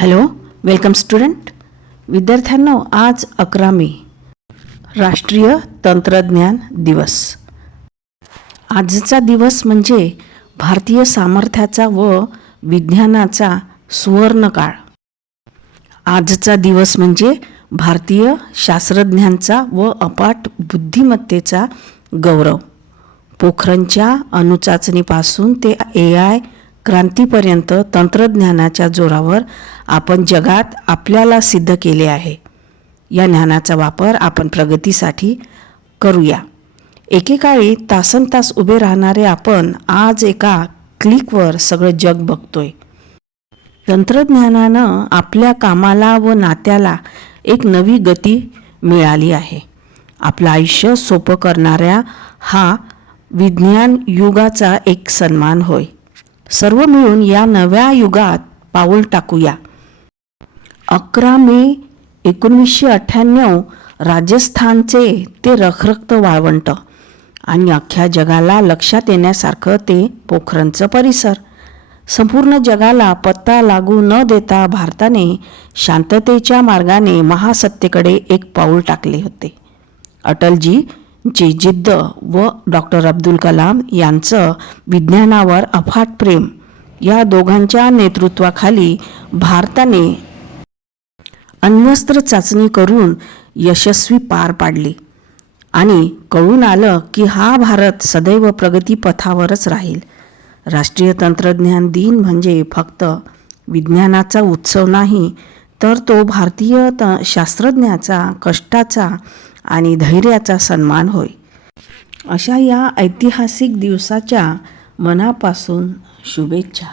Hello, welcome student. विद्यार्थ्यांनो, आज 11 मे राष्ट्रीय तंत्रज्ञान दिवस. आजचा दिवस म्हणजे भारतीय सामर्थ्याचा व विज्ञानाचा सुवर्णकाळ. आजचा दिवस म्हणजे भारतीय शास्त्रज्ञांचा व अफाट बुद्धिमत्तेचा गौरव. पोखरणच्या अणुचाचणीपासून ते AI क्रांतीपर्यंत तंत्रज्ञानाच्या जोरावर आपण जगात आपल्याला सिद्ध केले आहे. या ज्ञानाचा वापर आपण प्रगतीसाठी करूया. एकेकाळी तासनतास उभे राहणारे आपण आज एका क्लिकवर सगळं जग बघतोय. तंत्रज्ञानानं आपल्या कामाला व नात्याला एक नवी गती मिळाली आहे. आपलं आयुष्य सोपं करणाऱ्या हा विज्ञान युगाचा एक सन्मान होय. सर्व मिळून या नव्या युगात पाऊल टाकूया. 11 मे 1998 राजस्थानचे ते रखरखत वाळवंट आणि अख्ख्या जगाला लक्षात येण्यासारखं ते पोखरणचं परिसर. संपूर्ण जगाला पत्ता लागू न देता भारताने शांततेच्या मार्गाने महासत्तेकडे एक पाऊल टाकले होते. अटलजी जी जिद्द व डॉक्टर अब्दुल कलाम यांचं विज्ञानावर अफाट प्रेम या दोघांच्या नेतृत्वाखाली भारताने अण्वस्त्र चाचणी करून यशस्वी पार पाडली आणि कळून आलं की हा भारत सदैव प्रगतीपथावरच राहील. राष्ट्रीय तंत्रज्ञान दिन म्हणजे फक्त विज्ञानाचा उत्सव नाही, तर तो भारतीय शास्त्रज्ञाचा, कष्टाचा आणि धैर्याचा सन्मान होय. अशा या ऐतिहासिक दिवसाच्या मनापासून शुभेच्छा.